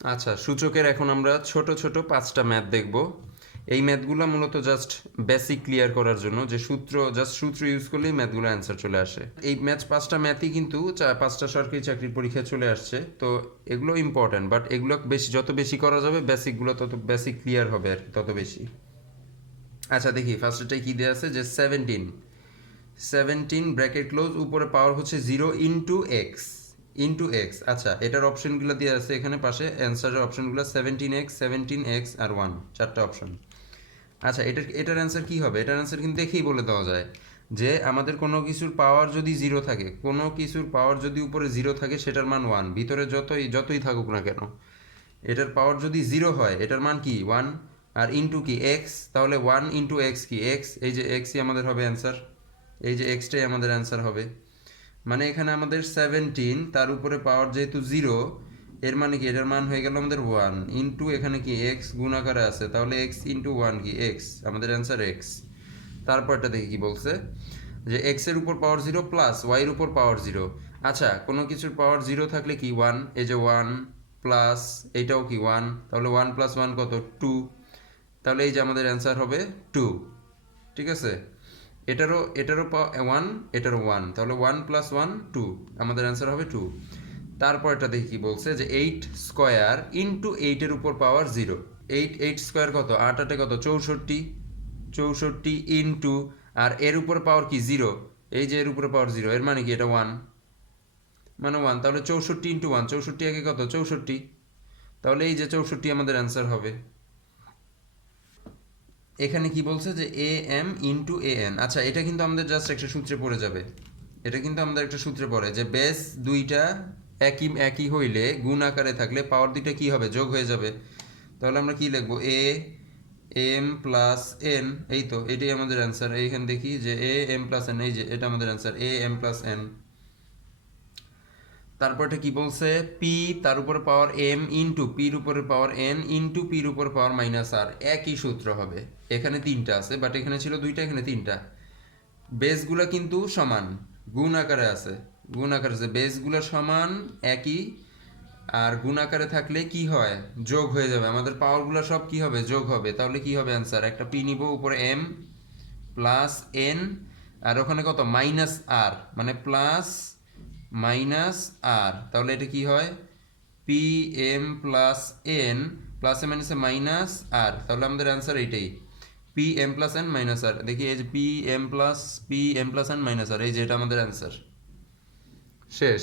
আচ্ছা, সূচকের এখন আমরা ছোট ছোট 5টা ম্যাথ দেখব। এই ম্যাথগুলো মূলত জাস্ট বেসিক ক্লিয়ার করার জন্য, যে সূত্র ইউজ করলেই ম্যাথগুলো অ্যান্সার চলে আসে। এই 5টা ম্যাথই কিন্তু 5টা সরকারি চাকরির পরীক্ষায় চলে আসছে, তো এগুলো ইম্পর্ট্যান্ট, বাট এগুলো যত বেশি করা যাবে বেসিকগুলো তত বেসিক ক্লিয়ার হবে আর তত বেশি। আচ্ছা দেখি ফার্স্টটাই কি দেওয়া আছে, যে 17 ব্র্যাকেট ক্লোজ, উপরে পাওয়ার হচ্ছে 0 ইন্টু এক্স। আচ্ছা, এটার অপশনগুলো দেওয়া আছে এখানে পাশে, অ্যান্সারের অপশনগুলো 17x আর 1, 4টা অপশন। আচ্ছা, এটার অ্যান্সার কী হবে? এটার অ্যান্সার কিন্তু দেখেই বলে দেওয়া যায়, যে আমাদের কোনো কিছুর পাওয়ার যদি 0 থাকে, কোনো কিছুর পাওয়ার যদি উপরে 0 থাকে সেটার মান 1, ভিতরে যতই থাকুক না কেন, এটার পাওয়ার যদি 0 হয় এটার মান কি 1, আর ইন্টু কি এক্স, তাহলে 1 ইন্টু এক্স কি এক্স, এই যে এক্সই আমাদের হবে অ্যান্সার, এই যে এক্সটাই আমাদের অ্যান্সার হবে। মানে এখানে আমাদের 17, তার উপরে পাওয়ার যেহেতু 0, এর মানে কি এটার মান হয়ে গেল আমাদের 1 ইন্টু এখানে কি এক্স গুণ আকারে আছে, তাহলে এক্স ইন্টু 1 কি এক্স, আমাদের অ্যান্সার এক্স। তারপরটা দেখি কি বলছে, যে এক্স এর উপর পাওয়ার 0 প্লাস ওয়াই এর উপর পাওয়ার 0। আচ্ছা, কোনো কিছুর পাওয়ার 0 থাকলে কি 1, এই যে 1 প্লাস এইটাও কি 1, তাহলে 1 প্লাস 1 কত 2, তাহলে এই যে আমাদের অ্যান্সার হবে 2। ঠিক আছে, এটারও 1, এটারও 1, তাহলে 1 প্লাস 1 2, আমাদের অ্যান্সার হবে 2। তারপর এটা দেখি কি বলছে, যে 8 স্কোয়ার ইন্টু 8-এর উপর পাওয়ার 0। 8 স্কোয়ার কত, 8 8 কত 64, 64 ইন্টু, আর এর উপর পাওয়ার কি 0, এই যে এর উপরে পাওয়ার 0, এর মানে কি এটা 1, মানে 1, তাহলে 64 ইন্টু 1, 64 আগে কত 64, তাহলে এই যে 64 আমাদের অ্যান্সার হবে। এখানে কি বলছে, যে A M into A N. আচ্ছা, এটা কিন্তু আমাদের জাস্ট একটা সূত্রে পড়ে যাবে, এটা কিন্তু আমাদের একটা সূত্রে পড়ে, যে বেস দুইটা একই একই হইলে গুণ আকারে থাকলে পাওয়ার দুইটা কি হবে, যোগ হয়ে যাবে। তাহলে আমরা কি লিখবো, এ এম প্লাস এন, এই তো এটাই আমাদের অ্যান্সার। এইখানে দেখি যে এ এম প্লাস এন, এই যে এটা আমাদের answer, A M plus N. তারপরটা কি বলছে, পি তার উপরে পাওয়ার এম ইন্টু পির উপরে পাওয়ার এন ইন্টু পির উপরে পাওয়ার মাইনাস আর, একই সূত্র হবে। এখানে 3টা আছে, বাট এখানে ছিল 2টা, এখানে 3টা। বেসগুলো কিন্তু সমান, গুণ আকারে আছে, গুণ আকারে আছে, বেসগুলো সমান একই, আর গুণ আকারে থাকলে কি হয়, যোগ হয়ে যাবে, আমাদের পাওয়ারগুলো সব কি হবে, যোগ হবে। তাহলে কি হবে অ্যান্সার, একটা পি নিব, উপরে এম প্লাস এন, আর ওখানে কত মাইনাস আর, মানে প্লাস মাইনাস আর, তাহলে এটা কি হয়, পি এম প্লাস এন, প্লাসে মাইনাসে মাইনাস আর, তাহলে আমাদের অ্যান্সার এইটাই, P M plus N minus R. দেখি এই যে P M plus N minus R, এই যে এটা আমাদের অ্যান্সার। শেষ।